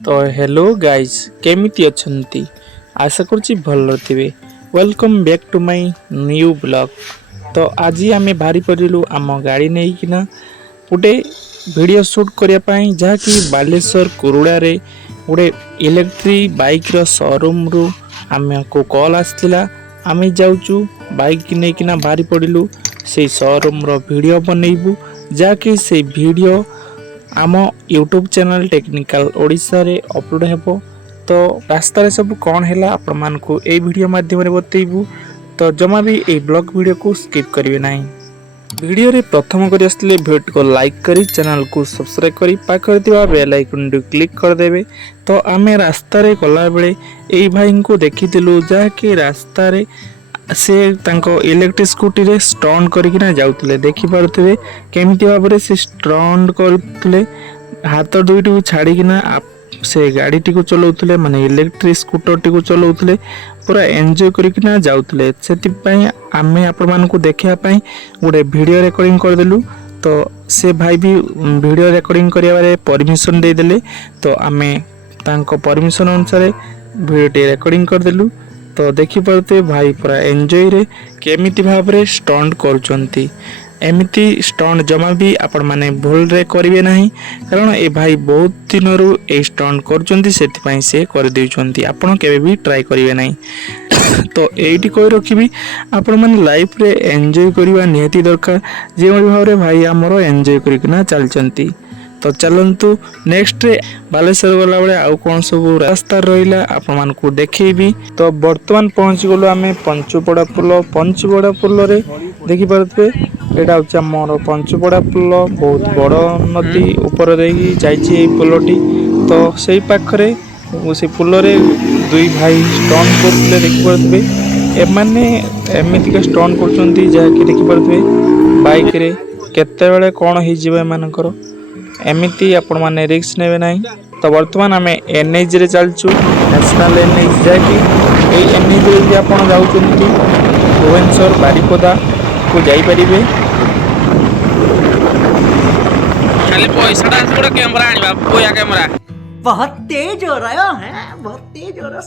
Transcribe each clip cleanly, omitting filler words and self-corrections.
तो hello guys केमिति अछंती आशा करछि भल्लो थिबे। Welcome back to my new blog. तो आज आमे भारी पड़िलु आम गाड़ी नहीं किना गोटे वीडियो शूट करिया पई जहाँकि बालेश्वर कुरुड़ा रे गोटे इलेक्ट्रिक बाइक रो शोरूम रु आमे को कॉल आसथिला। आमे जाउचु बाइक नहीं किना भारी पड़िलु से शोरूम रो वीडियो बनैबु जहाँकि से वीडियो आम यूट्यूब चैनल टेक्निकल ओडिशा रे अपलोड हेबो। तो रास्तार सब कौन है आपण मानकु ए वीडियो माध्यम रे बतैबु। तो जमा भी ए ब्लॉग वीडियो को स्किप करिवे नाही। वीडियो रे प्रथम करी आसले वीडियो को लाइक करी चैनल को सब्सक्राइब करी पाखरे थिबा बेल आइकन को क्लिक कर देबे। तो आमे रास्ता रे गला बेले ए भाई को देखितिलु जाके रास्ता रे से तांको इलेक्ट्रिक स्कूटी रे स्टंट करिकिना जाउतले। देखि पारुथिबे केमिति भाबरे से स्टंट करथले हाथ दुईटी को छाड़िकिना से गाड़ी टी को चलाउतले माने इलेक्ट्रिक स्कूटर टी को चलाउतले पूरा एन्जॉय करिकिना जाउतले। सेति पई आमे आपण मान को देखिया पई गोटे वीडियो रिकॉर्डिंग कर देलु। तो से भाई भी वीडियो रिकॉर्डिंग करिया बारे परमिशन दे देले। तो आमे तांको परमिशन अनुसार वीडियो टी रिकॉर्डिंग कर देलु। तो देखि पारुते भाई पूरा एन्जॉय रे केमिति भाबरे स्टंट करूचंती। एमिति स्टंट जमा भी आपण माने भूल रे करिवे नाही कारण ए भाई बहुत दिन रु ए स्टंट करूचंती सेति पई से कर देउचंती। आपण केबे भी ट्राई करिवे नाही। तो एइटी कोइ रखिबी आपण माने लाइफ रे एन्जॉय करिवा नियति दरकार जे भाबरे भाई हमरो एन्जॉय करिकना चलचंती। तो चलंतु नेक्स्ट रे बालेश्वर गला बेले आउ कोन सब रास्ता रहिला आपण मान को देखैबी। तो वर्तमान पहुंच गलो आमे पंचुपड़ा पुल रे देखि परतबे एटा होचा मोर पंचुपड़ा पुल बहुत बड़ नदी ऊपर देकी जाईची ए पुलटी। तो सेही पाखरे से पुल रे दुई भाई स्टंट करथले देखि परतबे एमाने एमिति का स्टंट करचंती जा कि देखि परतबे बाइक रे केते बेले कोन हि जिवे मानकर एमिति आपण माने रिस्क नेबे नाही। तो वर्तमान आमे एनएच रे चलचु नेशनल एनएच जाकी ए एनएच रे जे आपण जाउचंती भुवनेश्वर बारिपदा को जाई परिबे। खाली पैसाटा थोड़ा कैमरा आनिबा बोया कैमरा बहुत तेज हो रहा है, बहुत तेज हो रहा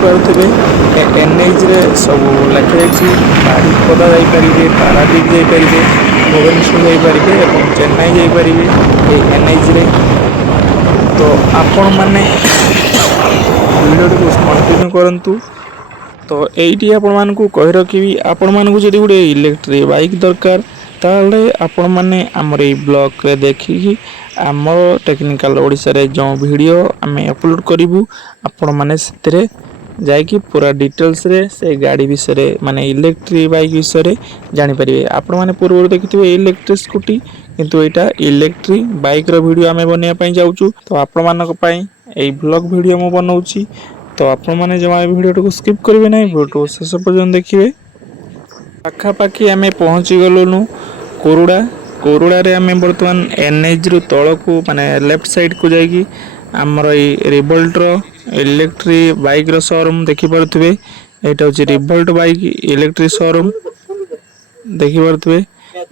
पारुथिबे एनएच रे सब लिखा जाइछि बारिपदा जाई परिबे, पारादीप जाई परिबे, भुवनेश्वर जाई परिबे एवं चेन्नई जाई परिबे ए एनएच रे। तो आपण माने वीडियो को कंटिन्यू करंतु। तो एइटी आपण मान को कहि रखिबी आपण मान को जदी गुडे इलेक्ट्रिक बाइक दरकार ताले आपण माने हमर ए ब्लॉग रे देखि हमर टेक्निकल ओडिसा रे जो वीडियो हमें अपलोड करिवु आपण माने सेतरे जाइकी पूरा डिटेल्स रे से गाड़ी विषय माने इलेक्ट्रिक बाइक विषय जानि परिबे। आपण माने पूर्व देखिथिबे इलेक्ट्रिक स्कूटी किंतु एटा इलेक्ट्रिक बाइक रो वीडियो हमें बनिया पई जाउचू। तो आपण मानक पई एई ब्लॉग वीडियो मो बनाउची। तो आपण माने जमा वीडियो को स्किप करिवे नै वीडियो शेष पर्यंत देखिबे। पाखा पाखी हमें पहुंची गलोनु कोरुड़ा रे हमें वर्तमान एनएच रु तळकू माने लेफ्ट साइड को जाइकी हमर ए रिवोल्ट रो इलेक्ट्रिक बाइक रो शोरूम देखि परथबे। एटा होची रिवोल्ट बाइक इलेक्ट्रिक शोरूम देखि परथबे।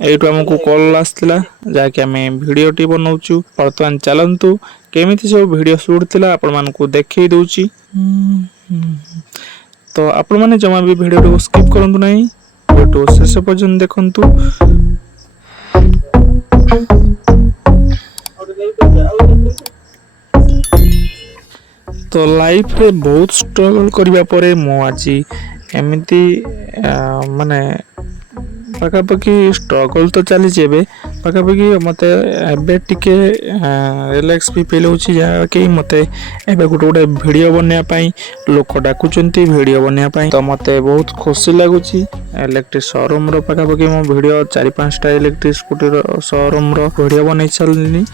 एटू हमकु कॉल आस्थिला जाके हमें वीडियो टी बनाउचू। वर्तमान चलंतु केमिति सब वीडियो शूट थिला आपण मानकु देखै दउची। तो आपण माने जमा भी वीडियो को स्किप करंतु नाही वीडियो शेष पर्यंत देखंतु। तो लाइफ रे बहुत स्ट्रगल करिया परे मो आजी एमिति माने पाखापाखि स्ट्रगल तो चली जेबे पाखापाखि मते एबे टिके रिलैक्स भी फील होची जा कि मते एबे गोटे वीडियो बनया पई लोक डाकुचंती वीडियो बनया पई। तो मते बहुत खुशी लागुची इलेक्ट्रिक शोरूम रो पाखापाखि मो वीडियो 4-5 टा इलेक्ट्रिक स्कूटी रो शोरूम रो वीडियो बनै चलनी।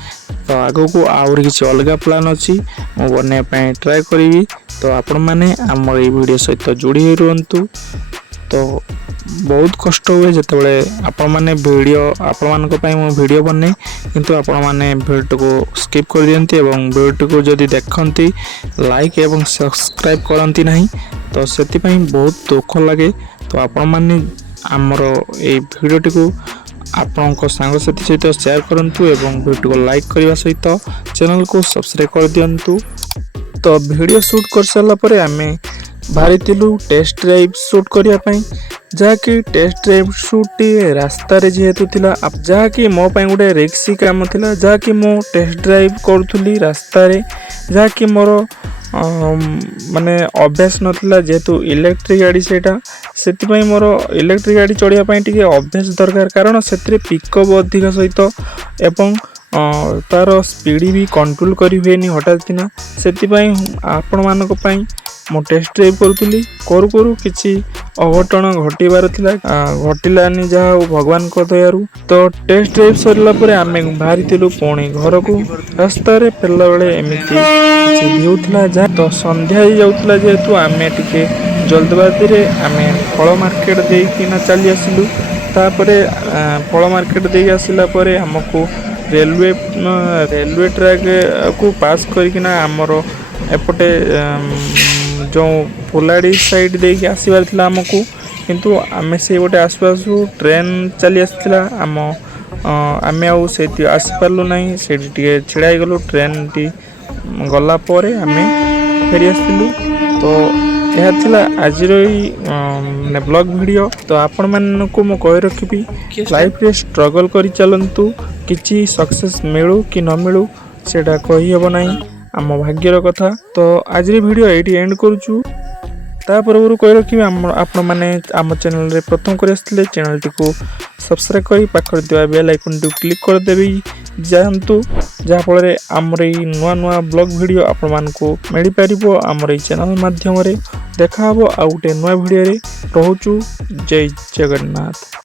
तो आगो को आउर किछि अलगा प्लान अछि मो बनया पई ट्राई करिवि। तो आपण माने हमर ए वीडियो सहित जुड़ी रहंतु। तो बहुत कष्ट हुए जितेबाला आपण मैंने वीडियो आपण मान मु वीडियो बने किंतु आपण मैंने वीडियो को स्किप कर दियंती एवं वीडियो को जदि देखती लाइक एवं सब्सक्राइब करती नहीं तो से बहुत दुख लगे। तो आपण मैंने आमर ये वीडियोटी को आपण सांगसाथी सहित शेयर करंतु एवं वीडियो को लाइक करने सहित चैनल को सब्सक्राइब कर दियंतु। तो वीडियो शूट कर सारा पर आमे बाहरी टेस्ट ड्राइव शूट करने जहाँकि टेस्ट ड्राइव शूट रास्ता जेहेतु थिला जहाँकि मो पाई गोटे रिक्सी काम थिला जहाँकि मो टेस्ट ड्राइव करूली रास्ता जहाँकि मोर माने अभ्यास नथिला जेहेतु इलेक्ट्रिक गाड़ी से मोर इलेक्ट्रिक गाड़ी चढ़ाई टी अभ्यास दरकार कारण से पिकअप अधिक सहित एवं तार स्पीड भी कंट्रोल करी हुएनी हठात किना से आपण मानक पई मो टेस्ट ड्राइव करूली करू करू किछि अघटन घटिबार थिला घटिलानी जहा भगवान को दयारु। तो टेस्ट ड्राइव सरला परे आमे बाहरी थिलु पुणी घर को रास्ता रे फेरला बेले एमिति किछि व्यू थिला जा तो संध्या ही जाउतला जेहेतु आमे टिके जल्दबाजी रे आमे फल मार्केट दे किना चली आसिलु। तापरे फल मार्केट दे आसिला परे हमको रेलवे ट्रैक को पास करकिना हमर एपटे जो फुलाड़ी साइड दे के आसबार थिला हमको किंतु आमे से गोटे आसु आसु ट्रेन चली आसला आमे आउ से आसी पारलु नहीं से छिड़ा गलु ट्रेन टी गला परे आमे फेरी आसलु। तो यह थिला आजिर ब्लॉग वीडियो। तो आपण मान को मु कहि रखिबी लाइफ रे स्ट्रगल करी चलंतु किछि सक्सेस मिलू कि न मिलू सेटा कहि हबो नाही आम भाग्यर कथा। तो आज वीडियो ये एंड करुचु तापर कही रखी आपण मैंने आम चैनल रे प्रथम कर चैनल टी को सब्सक्राइब करी पाखर दिवा बेल आइकन टी क्लिक कर देबी जानतु जहाँफल आमर ये नुआ नुआ ब्लॉग वीडियो आपण मान को मिल पारिबो आमर ये चैनल माध्यम रे देखा हबो आ गोटे नुआ वीडियो रे रहूचु। जय जगन्नाथ।